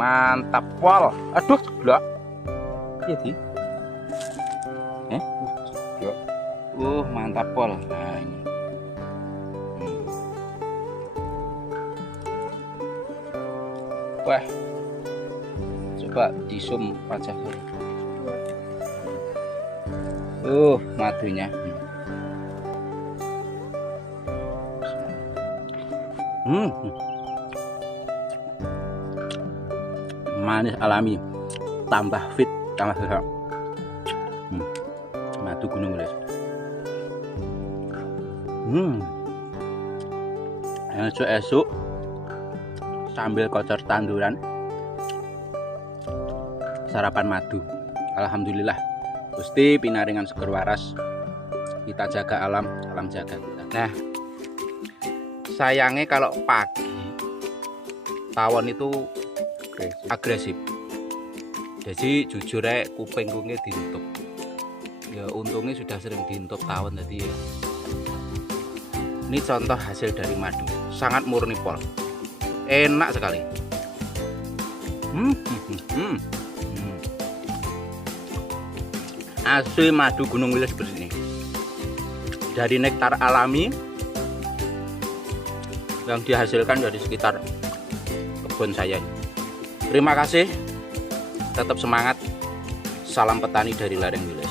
Mantap pol. Aduh, blok. Iya sih. Mantap pol. Nah, ini. Wah. Coba di zoom wajah. Madunya. Manis alami, tambah fit, tambah sehat. Madu Gunung Wilis. Esok sambil kocor tanduran, sarapan madu. Alhamdulillah, Gusti pinaringan seger waras. Kita jaga alam, alam jaga kita. Nah, sayangnya kalau pagi tawon itu agresif. Jadi jujur aja kuping-kupingnya ditutup. Ya untungnya sudah sering ditutup tawon tadi ya. Ini contoh hasil dari madu, sangat murni pol, enak sekali. Asli madu Gunung Wilis seperti ini, dari nektar alami yang dihasilkan dari sekitar kebun saya. Terima kasih, tetap semangat, salam petani dari lereng Wilis.